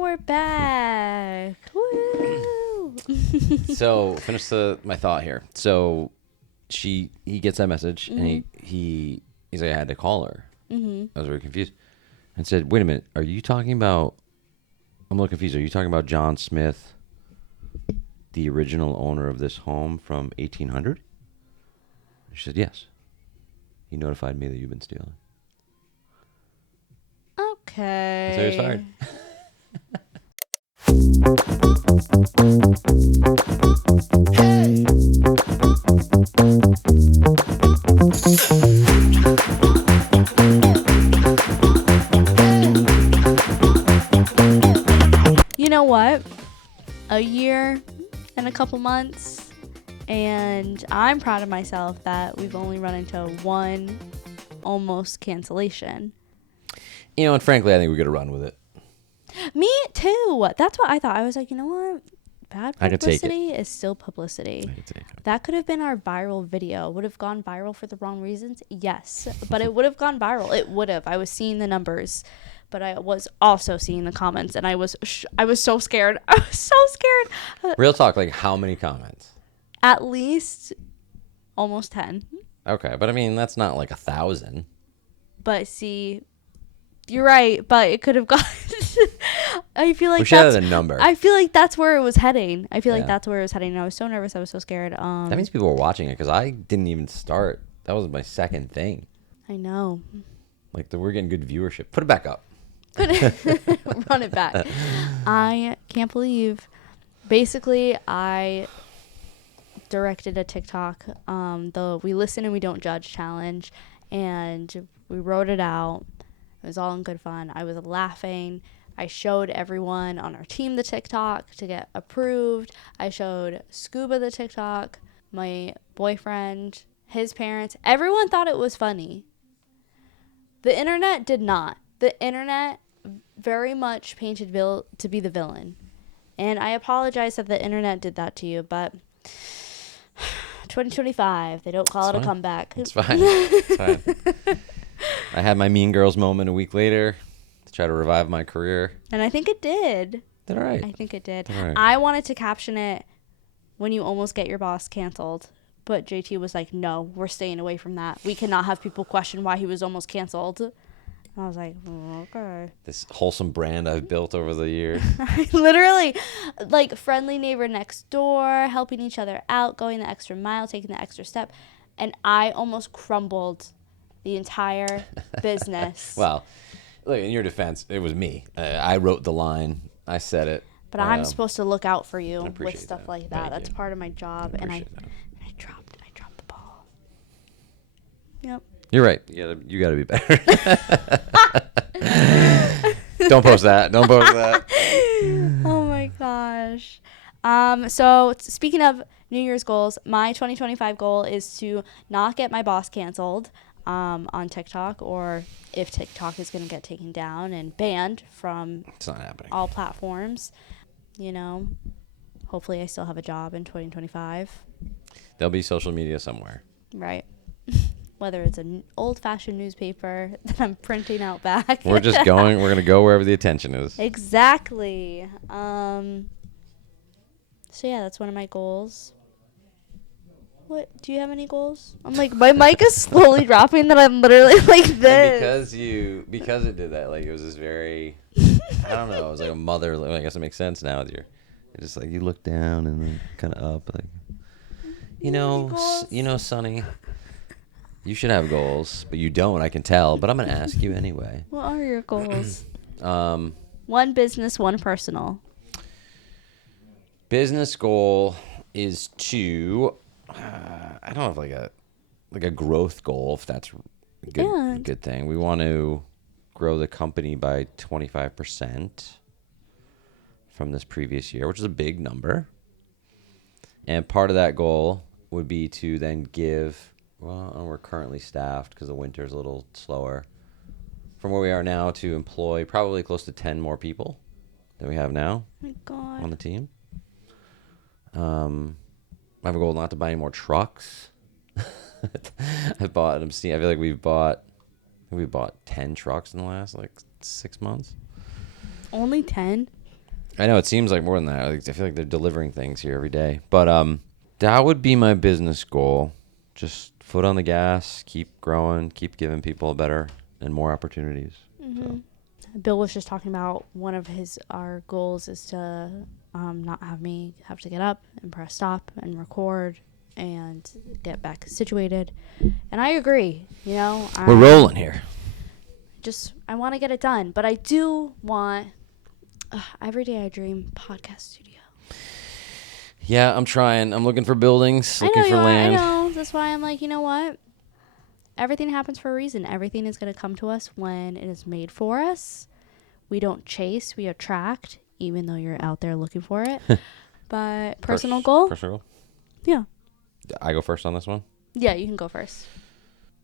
we're back. Woo! So finish my thought here. So he gets that message and he's like, I had to call her. I was very confused and said, wait a minute, are you talking about, I'm a little confused. Are you talking about John Smith, the original owner of this home from 1800? She said, yes. He notified me that you've been stealing. Okay. So he was fired. You know what? A year and a couple months, and I'm proud of myself that we've only run into one almost cancellation. You know, and frankly, I think we could have run with it. Me too. That's what I thought. I was like, you know what? Bad I could take publicity is still publicity. I could take it. That could have been our viral video. Would have gone viral for the wrong reasons? Yes. But it would have gone viral. It would have. I was seeing the numbers. But I was also seeing the comments. And I was so scared. I was so scared. Real talk, like how many comments? At least almost 10. Okay, but I mean, that's not like 1,000. But see, you're right. But it could have gone... I feel like we should have a number. I feel like that's where it was heading. I feel like Yeah. that's where it was heading. And I was so nervous. I was so scared. That means people were watching it because I didn't even start. That was my second thing. I know. Like, we're getting good viewership. Put it back up. Run it back. I can't believe. Basically, I directed a TikTok, the We Listen and We Don't Judge challenge, and we wrote it out. It was all in good fun. I was laughing. I showed everyone on our team the TikTok to get approved. I showed Scuba the TikTok, my boyfriend, his parents. Everyone thought it was funny. The internet did not. The internet very much painted Bill to be the villain. And I apologize if the internet did that to you, but 2025, they don't call it a comeback. It's fine. It's fine. I had my Mean Girls moment a week later to try to revive my career. And I think it did. Did all right. I think it did. All right. I wanted to caption it when you almost get your boss canceled. But JT was like, no, we're staying away from that. We cannot have people question why he was almost canceled. And I was like, oh, okay. This wholesome brand I've built over the years. Literally, like friendly neighbor next door, helping each other out, going the extra mile, taking the extra step. And I almost crumbled the entire business. Well, look, in your defense, it was me. I wrote the line. I said it. But I'm supposed to look out for you I with appreciate stuff that. like that. Thank That's you. part of my job. And I that. dropped the ball. Yep. You're right. You got to be better. Don't post that. Don't post that. Oh my gosh. So speaking of New Year's goals, my 2025 goal is to not get my boss canceled on TikTok, or if TikTok is going to get taken down and banned from It's not happening. all platforms. You know, hopefully I still have a job in 2025. There'll be social media somewhere. Right. Whether it's an old-fashioned newspaper that I'm printing out back. We're just going. We're going to go wherever the attention is. Exactly. So yeah, that's one of my goals. What? Do you have any goals? I'm like, my mic is slowly dropping that I'm literally like this. And because it did that, like it was this very, I don't know, it was like a mother. I guess it makes sense now with it's just like you look down and then kind of up, like, you know, Sonny, you should have goals, but you don't. I can tell, but I'm gonna ask you anyway. What are your goals? One business, one personal. Business goal is to, I don't have like a growth goal, if that's a good thing. We want to grow the company by 25% from this previous year, which is a big number. And part of that goal would be to then give, well, we're currently staffed because the winter's a little slower, from where we are now to employ probably close to 10 more people than we have now on the team. I have a goal not to buy any more trucks. I feel like we bought 10 trucks in the last like 6 months. Only 10? I know it seems like more than that. Like, I feel like they're delivering things here every day. But that would be my business goal. Just foot on the gas, keep growing, keep giving people better and more opportunities. Mm-hmm. Bill was just talking about one of our goals is to not have me have to get up and press stop and record and get back situated. And I agree. We're rolling here. I want to get it done, but I do want every day I dream podcast studio. Yeah, I'm trying. I'm looking for buildings, looking for land. I know. That's why I'm like, you know what? Everything happens for a reason. Everything is going to come to us when it is made for us. We don't chase, we attract, even though you're out there looking for it. But personal goal? Personal goal? Yeah. I go first on this one? Yeah, you can go first.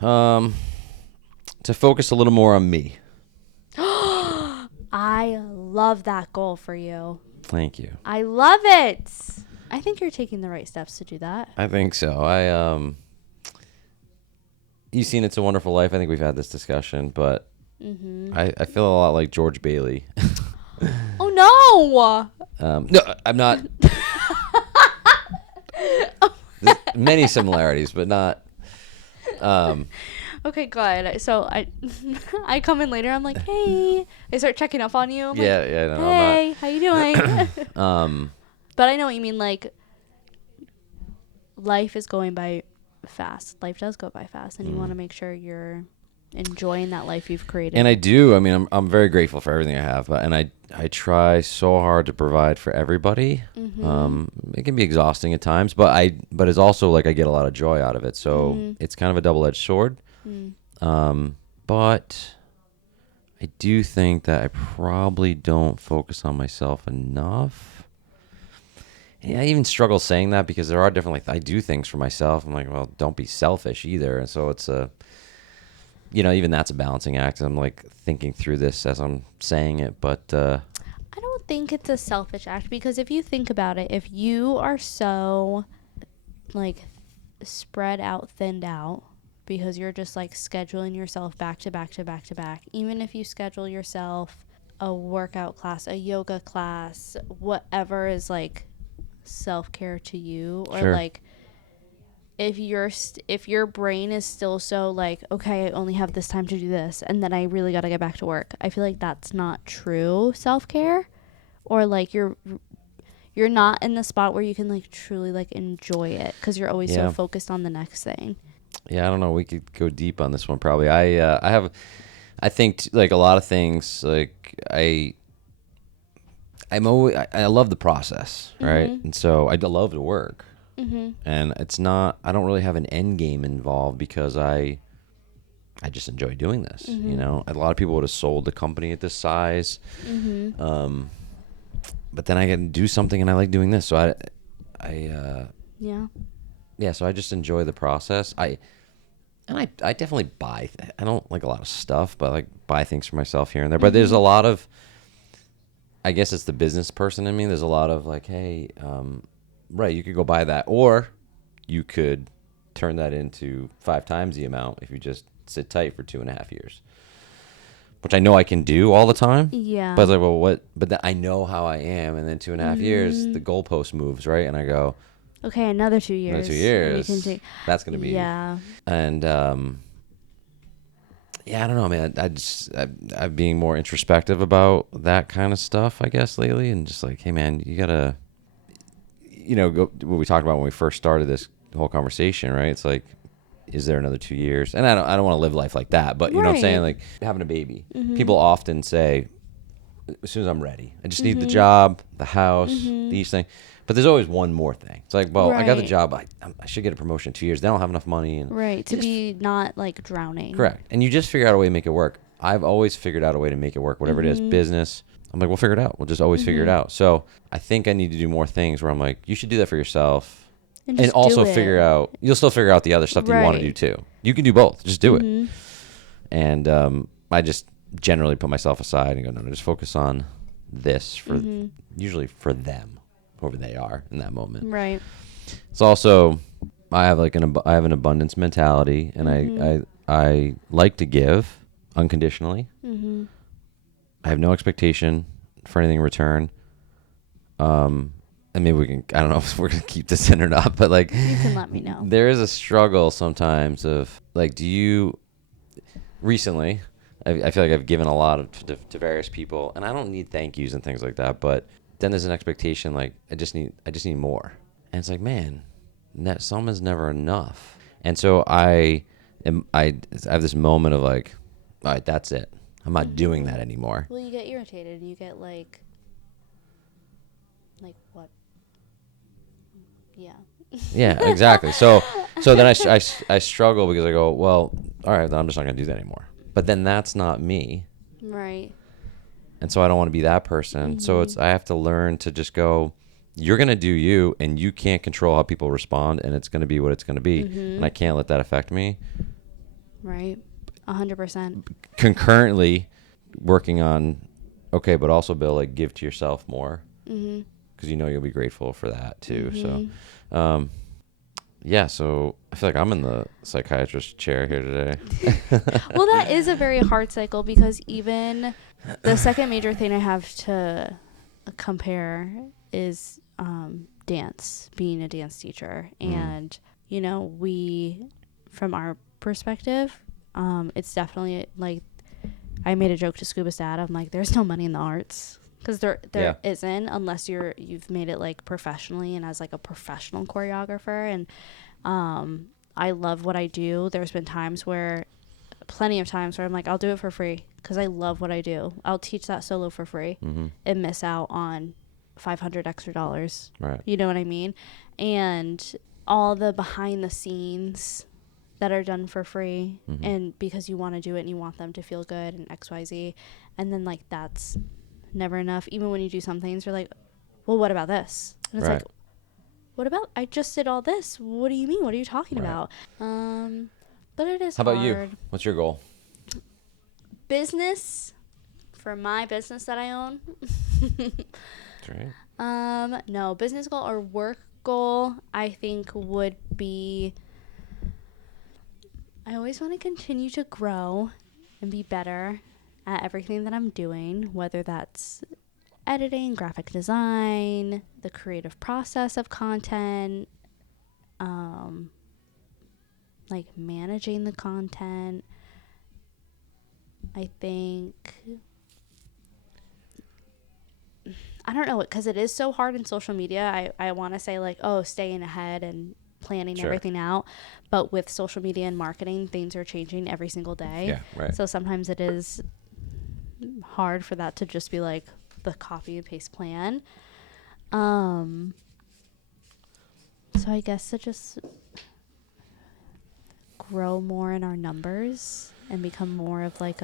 To focus a little more on me. I love that goal for you. Thank you. I love it. I think you're taking the right steps to do that. I think so. You've seen It's a Wonderful Life. I think we've had this discussion, but I feel a lot like George Bailey. Oh, no. No, I'm not. There's many similarities, but not. Okay, good. So I come in later. I'm like, hey. I start checking up on you. I'm Yeah. like, No, hey, how you doing? I'm not. But I know what you mean. Like, life is going by fast. Life does go by fast, and you want to make sure you're enjoying that life you've created. And I do. I mean, I'm very grateful for everything I have, and I try so hard to provide for everybody. It can be exhausting at times, but it's also like I get a lot of joy out of it. So it's kind of a double-edged sword. But I do think that I probably don't focus on myself enough. And I even struggle saying that because there are different, like, I do things for myself. I'm like, well, don't be selfish either. And so it's even that's a balancing act. I'm like thinking through this as I'm saying it, but I don't think it's a selfish act, because if you think about it, if you are so like spread out, thinned out, because you're just like scheduling yourself back to back to back to back, even if you schedule yourself a workout class, a yoga class, whatever is like self-care to you, or Sure. like if your brain is still so like, okay, I only have this time to do this, and then I really got to get back to work, I feel like that's not true self-care, or like you're not in the spot where you can like truly like enjoy it, because you're always so focused on the next thing. Yeah, I don't know. We could go deep on this one probably. I think like a lot of things, like I love the process, right? And so I love to work. And it's not, I don't really have an end game involved, because I just enjoy doing this. A lot of people would have sold the company at this size. But then I get to do something and I like doing this. So so I just enjoy the process. I definitely buy. I don't like a lot of stuff, but I like buy things for myself here and there. But there's a lot of, I guess it's the business person in me. There's a lot of like, hey, right, you could go buy that, or you could turn that into 5 times the amount if you just sit tight for 2.5 years, which I know I can do all the time. Yeah. But I was like, well, what? But then I know how I am, and then 2.5 years, the goalpost moves, right? And I go, okay, another 2 years. Another 2 years. That's gonna be. Yeah. And I don't know, man. I'm being more introspective about that kind of stuff, I guess, lately, and just like, hey, man, you gotta, go what we talked about when we first started this whole conversation, right? It's like, is there another 2 years? And I don't want to live life like that, but you know what I'm saying? Like having a baby. People often say, as soon as I'm ready, I just need the job, the house, these things. But there's always one more thing. It's like, well, I got the job. I should get a promotion in 2 years. They don't have enough money. And to be not like drowning. Correct. And you just figure out a way to make it work. I've always figured out a way to make it work, whatever it is, business. I'm like, we'll figure it out. We'll just always figure it out. So I think I need to do more things where I'm like, you should do that for yourself. And also you'll still figure out the other stuff that you want to do too. You can do both. Just do it. And I just generally put myself aside and go, no, just focus on this usually for them, whoever they are in that moment. Right. It's also, I have an abundance mentality, and I like to give unconditionally. I have no expectation for anything in return. And maybe we can, I don't know if we're going to keep this in or not, but like, you can let me know. There is a struggle sometimes of like, recently, I feel like I've given a lot to various people, and I don't need thank yous and things like that, but then there's an expectation like, I just need more. And it's like, man, some is never enough. And so I have this moment of like, all right, that's it. I'm not doing that anymore. Well, you get irritated and you get like what? Yeah. Yeah, exactly. So then I struggle because I go, well, all right, then I'm just not going to do that anymore. But then that's not me. Right. And so I don't want to be that person. So I have to learn to just go, you're going to do you, and you can't control how people respond, and it's going to be what it's going to be. And I can't let that affect me. Right. 100%. Concurrently working on, okay, but also, Bill, like, give to yourself more. Because you'll be grateful for that too. So, yeah, so I feel like I'm in the psychiatrist chair here today. Well, that is a very hard cycle because even the second major thing I have to compare is dance, being a dance teacher. And, we, from our perspective, it's definitely like, I made a joke to Scuba's dad. I'm like, there's no money in the arts. Because there isn't unless you've made it like professionally and as like a professional choreographer. And I love what I do. There's been plenty of times where I'm like, I'll do it for free because I love what I do. I'll teach that solo for free and miss out on $500 extra dollars. Right. You know what I mean? And all the behind the scenes that are done for free and because you want to do it and you want them to feel good and XYZ. And then like that's never enough. Even when you do some things, you're like, well, what about this? And it's like, what about, I just did all this. What do you mean? What are you talking about? But it is hard. How about you? What's your goal? Business, for my business that I own. That's right. No, business goal or work goal, I think would be, I always want to continue to grow and be better at everything that I'm doing, whether that's editing, graphic design, the creative process of content, like managing the content. I think, I don't know, because it is so hard in social media. I want to say like, oh, staying ahead and planning everything out. But with social media and marketing, things are changing every single day. Yeah, right. So sometimes it is hard for that to just be like the copy and paste plan. So I guess to just grow more in our numbers and become more of like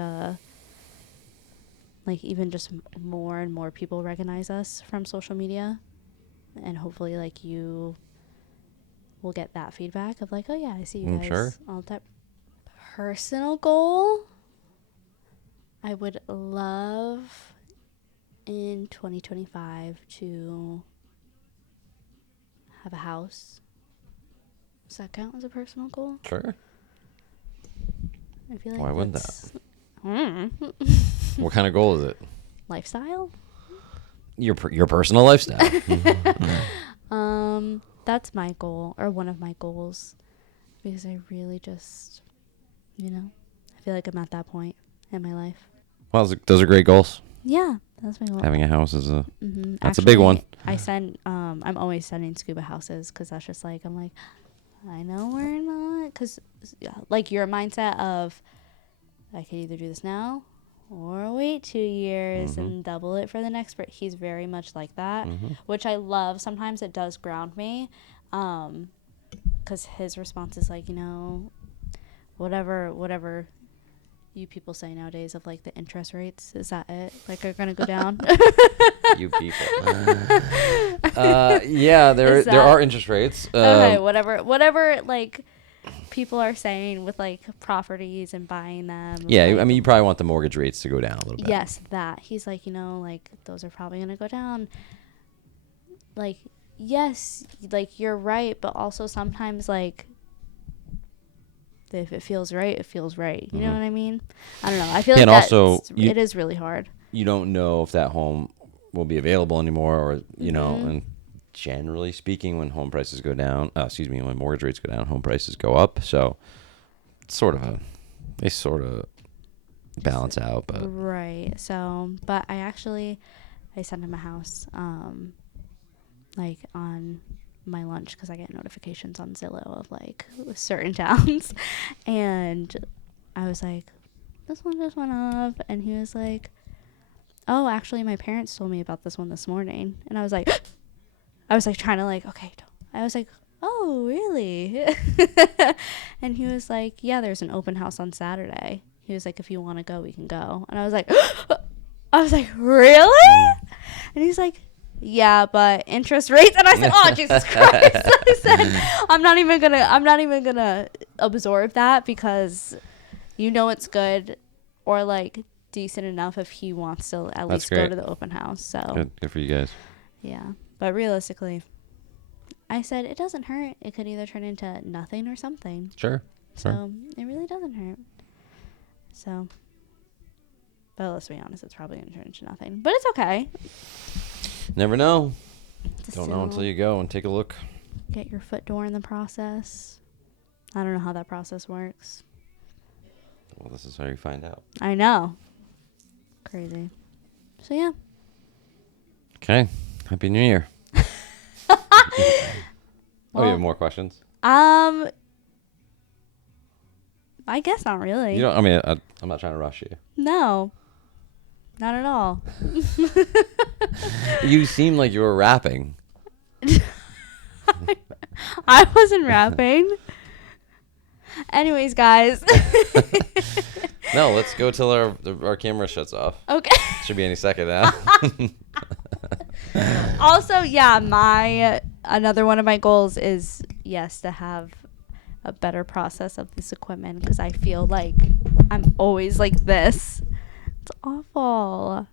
even just more and more people recognize us from social media, and hopefully like you will get that feedback of like, oh yeah, I see you guys all the time. Personal goal, I would love in 2025 to have a house. Does that count as a personal goal? Sure. I feel like why wouldn't that? What kind of goal is it? Lifestyle? Your personal lifestyle. That's my goal, or one of my goals, because I really just, I feel like I'm at that point in my life. Well, those are great goals. Yeah, that's my goal. Having a house is that's Actually, a big one. I'm always sending Scuba houses because that's just like, I'm like, I know we're not, because like your mindset of, I could either do this now or wait 2 years and double it for the next. He's very much like that, which I love. Sometimes it does ground me, because his response is like, whatever you people say nowadays of like the interest rates, is that it? Like, are gonna go down? You people. Yeah, there are interest rates. Okay, whatever like people are saying with like properties and buying them. Yeah, like, I mean, you probably want the mortgage rates to go down a little bit. Yes, that. He's like, like those are probably gonna go down. Like, yes, like you're right, but also sometimes like if it feels right, it feels right. You know what I mean? I don't know. I feel like also, it is really hard. You don't know if that home will be available anymore, or you know, and generally speaking, when home prices go down, when mortgage rates go down, home prices go up. So it's they sort of balance out, but right. So, but I sent him a house, like on my lunch, because I get notifications on Zillow of like certain towns, and I was like, this one just went up, and he was like, oh, actually my parents told me about this one this morning, and I was like trying to like, okay, I was like, oh really? And he was like, yeah, there's an open house on Saturday. He was like, if you want to go, we can go. And I was like really? And he's like, yeah, but interest rates. And I said, oh Jesus Christ. I said, I'm not even gonna absorb that, because you know it's good or like decent enough if he wants to at least go to the open house. So good for you guys. Yeah, but realistically, I said it doesn't hurt. It could either turn into nothing or something. Sure. So it really doesn't hurt. So, but let's be honest, it's probably gonna turn into nothing. But it's okay. Never know. Don't know until you go and take a look. Get your foot door in the process. I don't know how that process works. Well, this is how you find out. I know. Crazy. So yeah. Okay. Happy New Year. Well, you have more questions? I guess not really. You don't. I mean, I'm not trying to rush you. No. Not at all. You seem like you were rapping. I wasn't rapping. Anyways, guys. No, let's go till our camera shuts off. Okay. Should be any second now. Also, yeah, another one of my goals is, yes, to have a better process of this equipment, because I feel like I'm always like this. It's awful.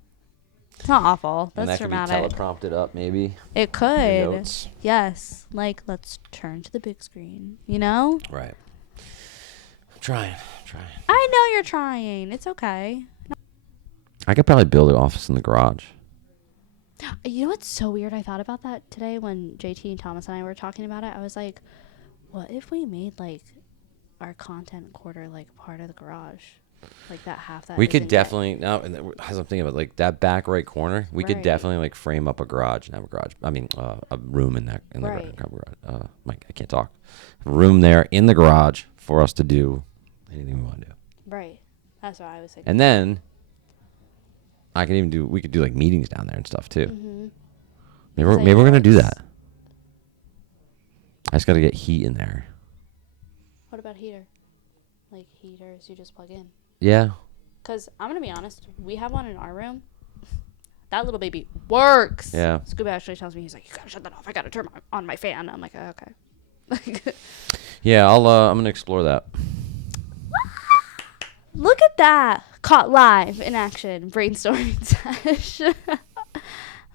It's not awful. That's and that dramatic. could be teleprompted up, maybe. It could. Notes. Yes. Like, let's turn to the big screen, you know? Right. I'm trying. I know you're trying. It's okay. I could probably build an office in the garage. You know what's so weird? I thought about that today when JT and Thomas and I were talking about it. I was like, what if we made like our content quarter like part of the garage? Like that half that we could definitely now, and as I'm thinking about like that back right corner, we could Right. definitely like frame up a garage and have a room in the Right. garage. Mike, I can't talk. A room there in the garage for us to do anything we want to do. Right. That's what I was thinking. And then we could do like meetings down there and stuff too. Mm-hmm. Maybe we're gonna do that. I just gotta get heat in there. What about heater? Like heaters you just plug in? Yeah. Because I'm going to be honest, we have one in our room. That little baby works. Yeah. Scuba actually tells me, he's like, you got to shut that off. I got to turn on my fan. I'm like, oh, okay. Yeah, I'm gonna explore that. Look at that. Caught live in action. Brainstorming sesh.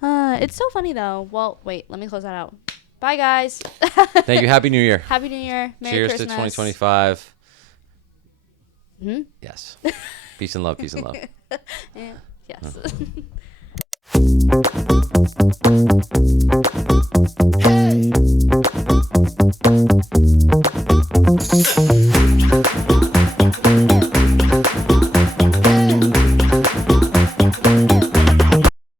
It's so funny, though. Well, wait. Let me close that out. Bye, guys. Thank you. Happy New Year. Happy New Year. Merry Cheers Christmas. to 2025. Hmm? Yes. Peace and love. Peace and love. Yeah. Yes. Hey.